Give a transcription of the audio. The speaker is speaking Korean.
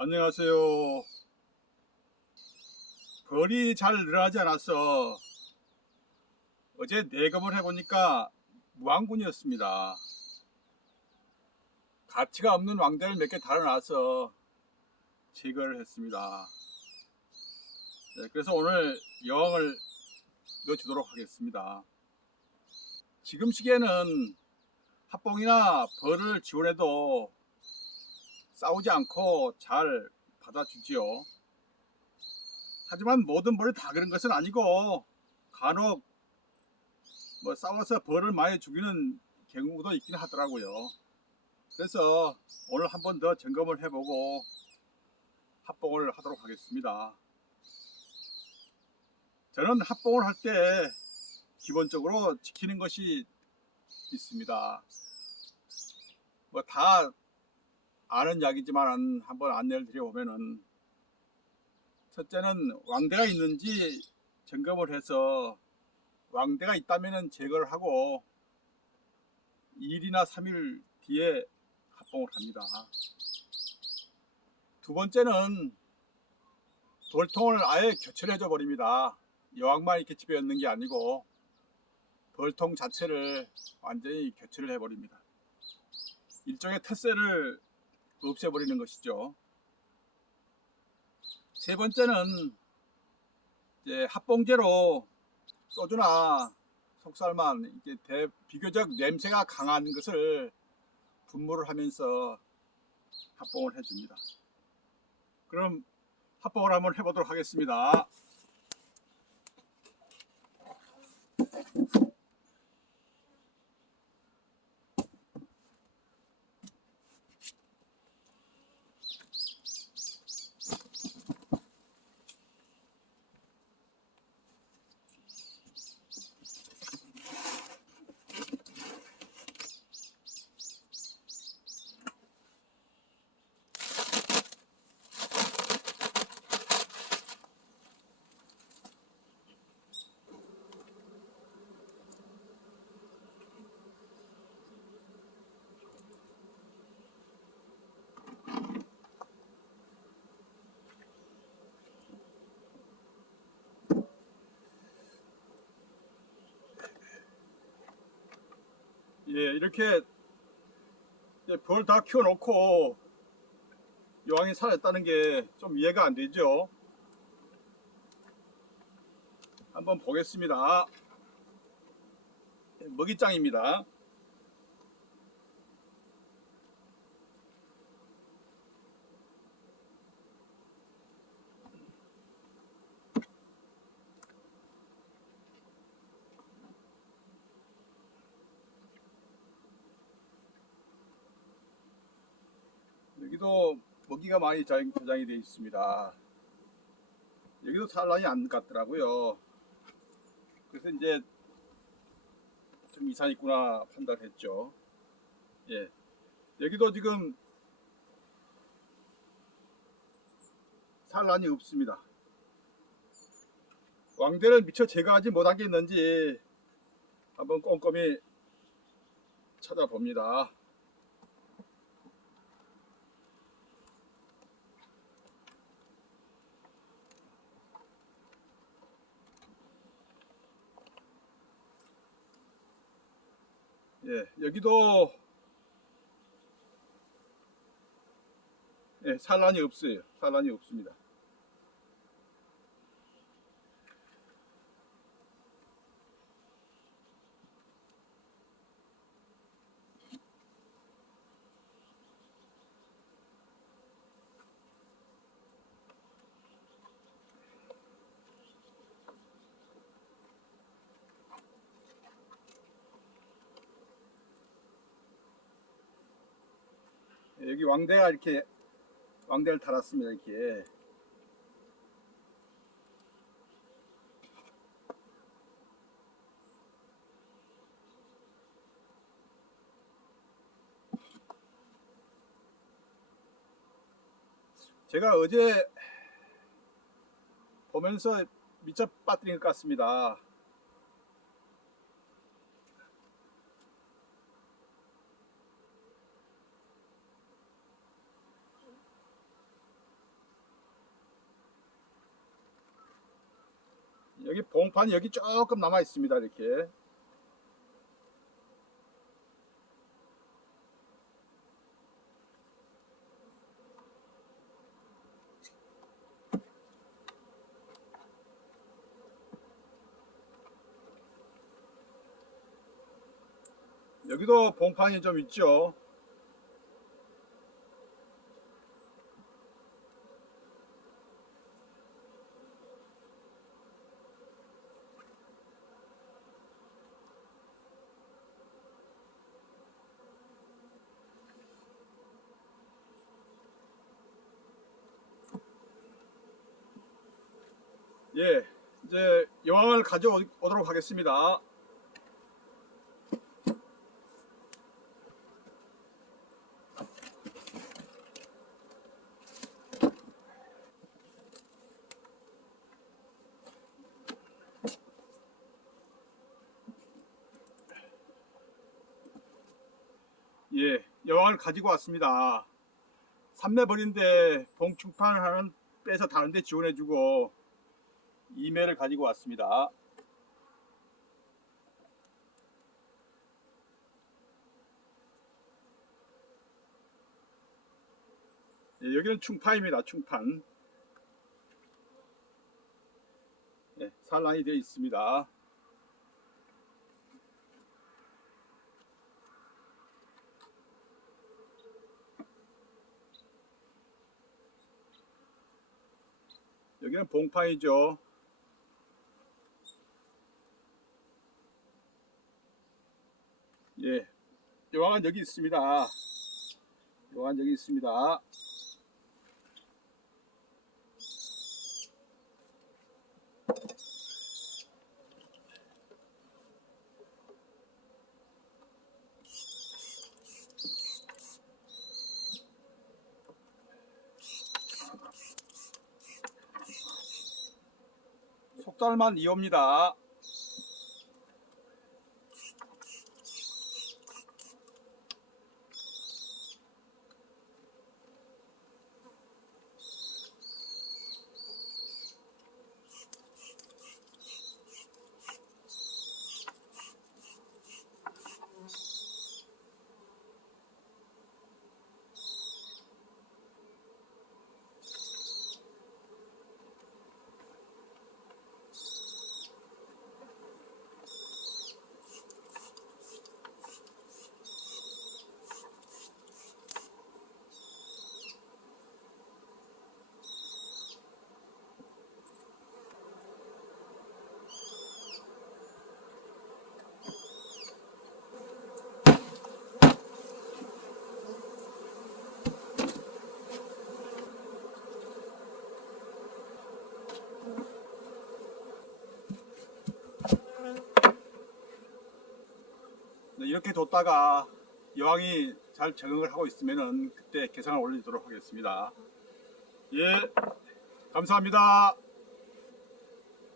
안녕하세요. 벌이 잘 늘어나지 않았어. 어제 내검을 해보니까 무왕군이었습니다. 가치가 없는 왕대를 몇 개 달아놔서 제거를 했습니다. 네, 그래서 오늘 여왕을 넣어주도록 하겠습니다. 지금 시기에는 합봉이나 벌을 지원해도 싸우지 않고 잘 받아주지요. 하지만 모든 벌이 다 그런 것은 아니고 간혹 뭐 싸워서 벌을 많이 죽이는 경우도 있긴 하더라고요. 그래서 오늘 한 번 더 점검을 해보고 합봉을 하도록 하겠습니다. 저는 합봉을 할 때 기본적으로 지키는 것이 있습니다. 뭐다 아는 이야기지만 한번 안내를 드려보면은 첫째는 왕대가 있는지 점검을 해서 왕대가 있다면은 제거를 하고 2일이나 3일 뒤에 합봉을 합니다. 두 번째는 벌통을 아예 교체해줘 버립니다. 여왕만 이렇게 집에 있는 게 아니고 벌통 자체를 완전히 교체를 해버립니다. 일종의 텃세를 없애버리는 것이죠. 세 번째는 이제 합봉제로 소주나 속살만 이제 대, 비교적 냄새가 강한 것을 분무를 하면서 합봉을 해줍니다. 그럼 합봉을 한번 해보도록 하겠습니다. 예, 이렇게 벌 다 키워놓고 여왕이 살았다는 게 좀 이해가 안 되죠. 한번 보겠습니다. 예, 먹이장입니다. 여기도 먹이가 많이 자- 저장이 되어 있습니다. 여기도 산란이 안 같더라고요. 그래서 이제 좀 이상 있구나 판단했죠. 예. 여기도 지금 산란이 없습니다. 왕대를 미처 제거하지 못한 게 있는지 한번 꼼꼼히 찾아봅니다. 예, 여기도 예, 산란이 없어요. 산란이 없습니다. 여기 왕대가 이렇게 왕대를 달았습니다. 이렇게 제가 어제 보면서 미처 빠뜨린 것 같습니다. 여기 봉판이 여기 조금 남아 있습니다. 이렇게. 여기도 봉판이 좀 있죠. 예, 이제 여왕을 가져오도록 하겠습니다. 예, 여왕을 가지고 왔습니다. 삼매버린데 봉충판을 하는 빼서 다른 데 지원해주고 이메일을 가지고 왔습니다. 예, 여기는 충판입니다. 충판. 예, 산란이 되어 있습니다. 여기는 봉판이죠. 예, 여왕은 여기 있습니다. 여왕은 여기 있습니다. 속달만 이옵니다. 이렇게 뒀다가 여왕이 잘 적응을 하고 있으면은 그때 개상을 올리도록 하겠습니다. 예, 감사합니다.